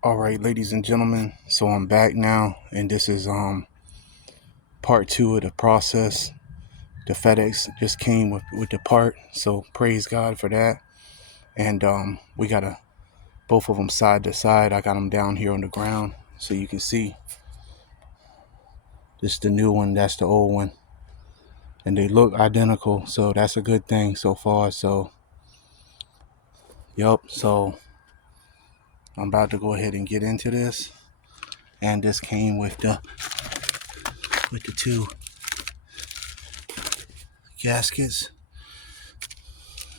All right, ladies and gentlemen, so I'm back now, and this is part two of the process. The FedEx just came with the part, so praise God for that. And we got both of them side to side. I got them down here on the ground so you can see. This is the new one, that's the old one, and they look identical, so that's a good thing so far. So yep, so I'm about to go ahead and get into this. And this came with the two gaskets,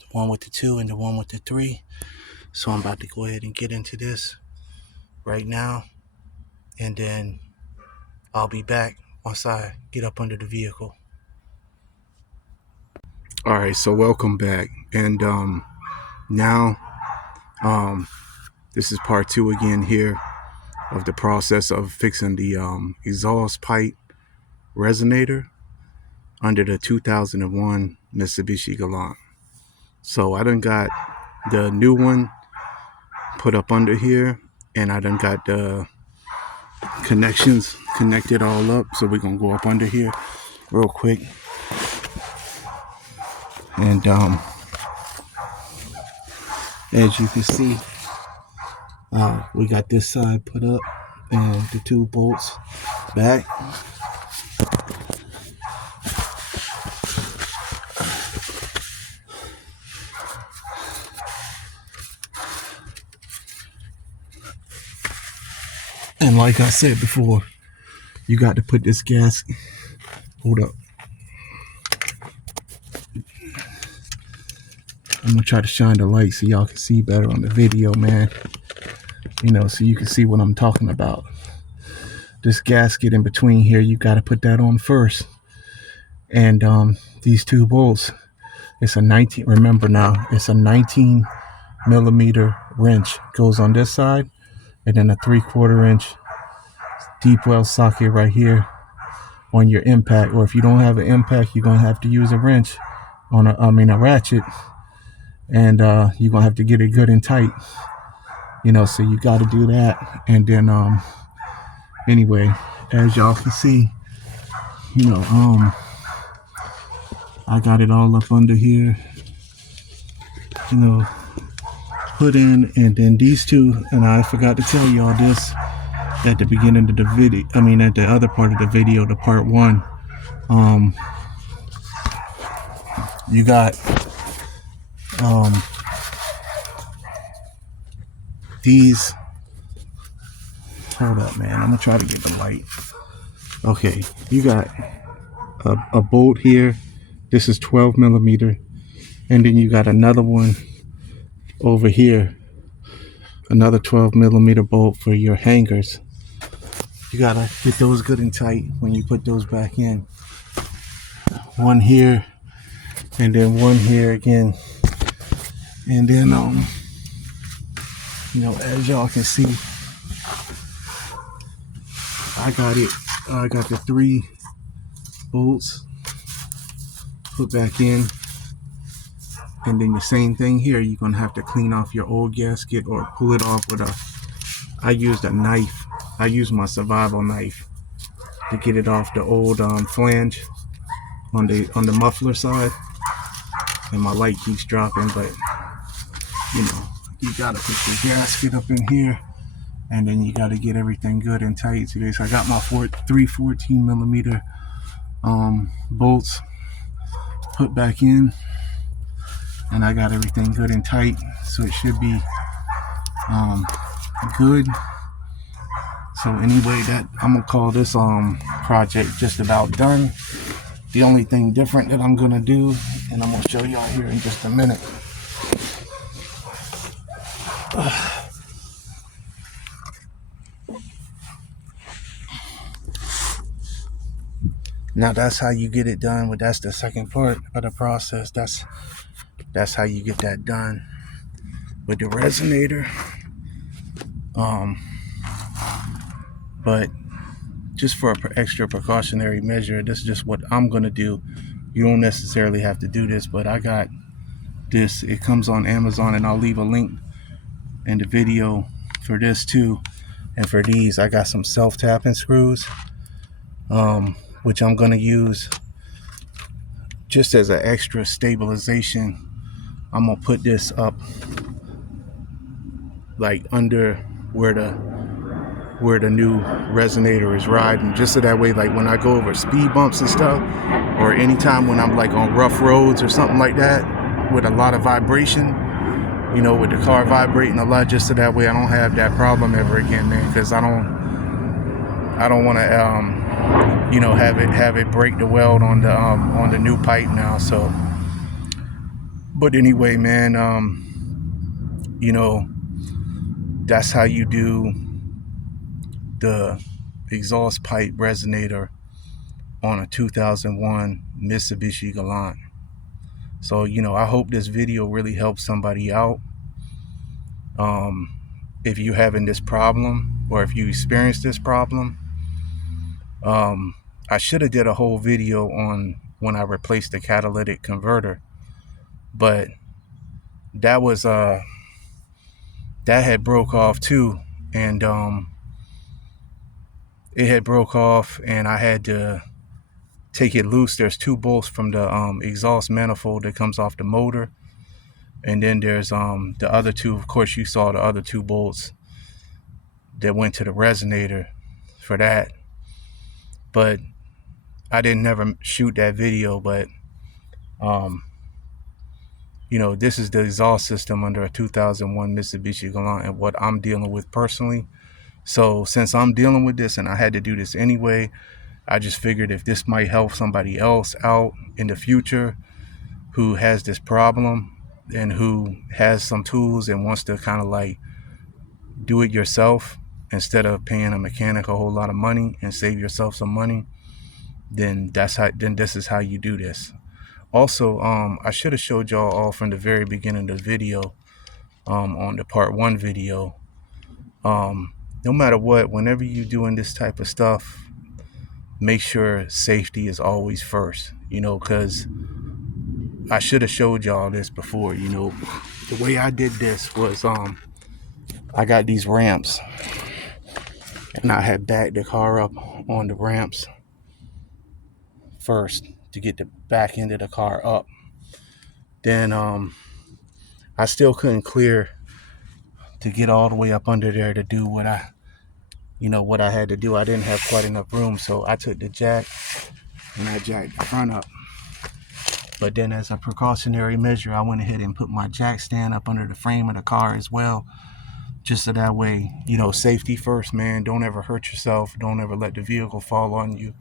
the one with the 2 and the one with the 3. So I'm about to go ahead and get into this right now, and then I'll be back once I get up under the vehicle. All right, so welcome back, and now this is part two again here of the process of fixing the exhaust pipe resonator under the 2001 Mitsubishi Galant. So I done got the new one put up under here, and I done got the connections connected all up. So we're gonna go up under here real quick, and as you can see, we got this side put up and the 2 bolts back. And like I said before, you got to put this gas, hold up, I'm gonna try to shine the light so y'all can see better on the video, man. You know, so you can see what I'm talking about. This gasket in between here, you got to put that on first. And these 2 bolts, it's a 19, remember now, it's a 19 millimeter wrench. Goes on this side, and then a 3/4 inch deep well socket right here on your impact. Or if you don't have an impact, you're gonna have to use a wrench on a ratchet, and you're gonna have to get it good and tight. You know, so you got to do that. And then anyway, as y'all can see, you know, I got it all up under here, you know, put in. And then these 2, and I forgot to tell y'all this at the beginning of the video, at the other part of the video, the part 1, you got these, hold up, man, I'm gonna try to get the light. Okay, you got a bolt here. This is 12 millimeter, and then you got another one over here, another 12 millimeter bolt for your hangers. You gotta get those good and tight when you put those back in. One here, and then one here again. And then you know, as y'all can see, I got the 3 bolts put back in. And then the same thing here, you're gonna have to clean off your old gasket or pull it off with I used a knife. I used my survival knife to get it off the old flange on the muffler side. And my light keeps dropping, but you know, you gotta put your gasket up in here, and then you gotta get everything good and tight. So I got my 3 14 millimeter bolts put back in, and I got everything good and tight, so it should be good. So anyway, that I'm gonna call this project just about done. The only thing different that I'm gonna do, and I'm gonna show y'all here in just a minute. Now that's how you get it done, but that's the second part of the process. That's how you get that done with the resonator. But just for an extra precautionary measure, this is just what I'm gonna do. You don't necessarily have to do this, but I got this. It comes on Amazon, and I'll leave a link in the video for this too. And for these, I got some self-tapping screws, which I'm gonna use just as an extra stabilization. I'm gonna put this up like under where the new resonator is riding, just so that way, like when I go over speed bumps and stuff, or anytime when I'm like on rough roads or something like that with a lot of vibration, you know, with the car vibrating a lot, just so that way I don't have that problem ever again, man. Because I don't want to you know, have it break the weld on the new pipe now. So, but anyway, man, you know, that's how you do the exhaust pipe resonator on a 2001 Mitsubishi Galant. So, you know, I hope this video really helps somebody out. If you're having this problem, or if you experience this problem, I should have did a whole video on when I replaced the catalytic converter, but that was that had broke off too, and it had broke off, and I had to take it loose. There's two bolts from the exhaust manifold that comes off the motor, and then there's the other two. Of course, you saw the other two bolts that went to the resonator for that, but I didn't never shoot that video. But you know, this is the exhaust system under a 2001 Mitsubishi Galant and what I'm dealing with personally. So since I'm dealing with this and I had to do this anyway, I just figured if this might help somebody else out in the future who has this problem and who has some tools and wants to kind of like do it yourself instead of paying a mechanic a whole lot of money and save yourself some money, then this is how you do this. Also, I should have showed y'all all from the very beginning of the video, on the part 1 video. No matter what, whenever you're doing this type of stuff, make sure safety is always first, you know, because I should have showed y'all this before. You know, the way I did this was I got these ramps, and I had backed the car up on the ramps first to get the back end of the car up. Then I still couldn't clear to get all the way up under there to do what I had to do. I didn't have quite enough room, so I took the jack and I jacked the front up. But then as a precautionary measure, I went ahead and put my jack stand up under the frame of the car as well, just so that way, you know, safety first, man. Don't ever hurt yourself. Don't ever let the vehicle fall on you.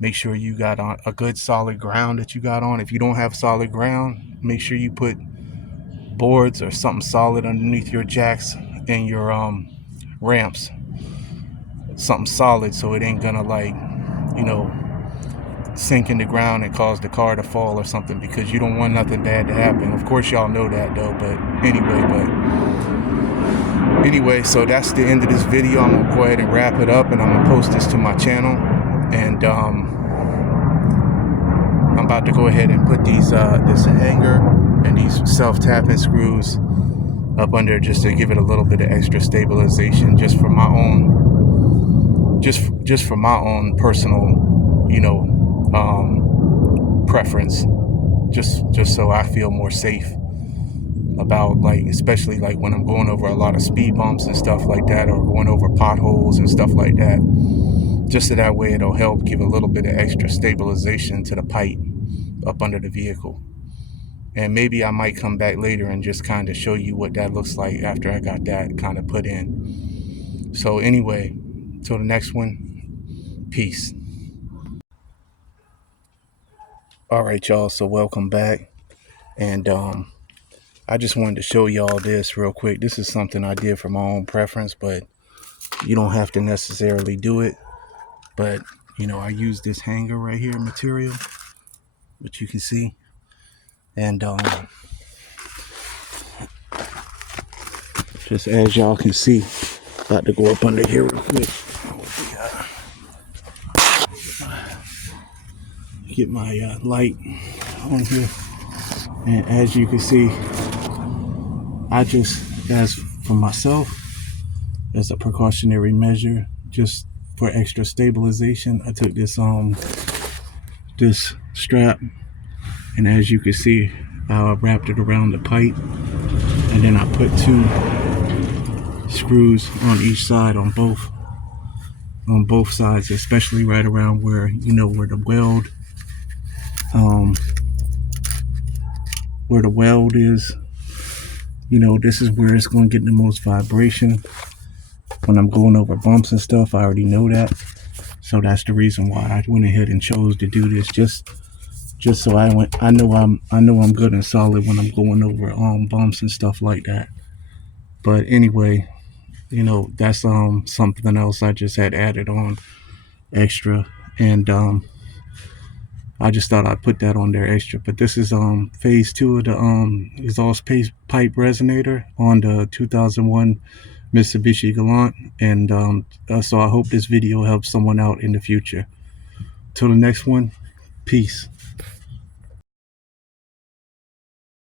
Make sure you got on a good solid ground that you got on. If you don't have solid ground, make sure you put boards or something solid underneath your jacks and your ramps. Something solid so it ain't gonna, like, you know, sink in the ground and cause the car to fall or something, because you don't want nothing bad to happen. Of course y'all know that though, but anyway, so that's the end of this video. I'm gonna go ahead and wrap it up, and I'm gonna post this to my channel. And I'm about to go ahead and put these this hanger and these self-tapping screws up under, just to give it a little bit of extra stabilization, just for my own personal, you know, preference, just so I feel more safe about, like, especially like when I'm going over a lot of speed bumps and stuff like that, or going over potholes and stuff like that, just so that way it'll help give a little bit of extra stabilization to the pipe up under the vehicle. And maybe I might come back later and just kind of show you what that looks like after I got that kind of put in. So anyway, till the next one, peace. All right, y'all, so welcome back. And I just wanted to show y'all this real quick. This is something I did for my own preference, but you don't have to necessarily do it. But, you know, I use this hanger right here material, which you can see. And just as y'all can see, about to go up under here real quick. Get my light on here. And as you can see, I just, as for myself, as a precautionary measure, just for extra stabilization. I took this strap, and as you can see, I wrapped it around the pipe, and then I put 2 screws on each side, on both sides, especially right around where, where the weld is. This is where it's going to get the most vibration when I'm going over bumps and stuff. I already know that, so that's the reason why I went ahead and chose to do this, just so I know I'm good and solid when I'm going over bumps and stuff like that. But anyway, that's something else I just had added on extra, and I just thought I'd put that on there extra. But this is phase 2 of the exhaust pipe resonator on the 2001 Mitsubishi Galant, and so I hope this video helps someone out in the future. Till the next one, peace.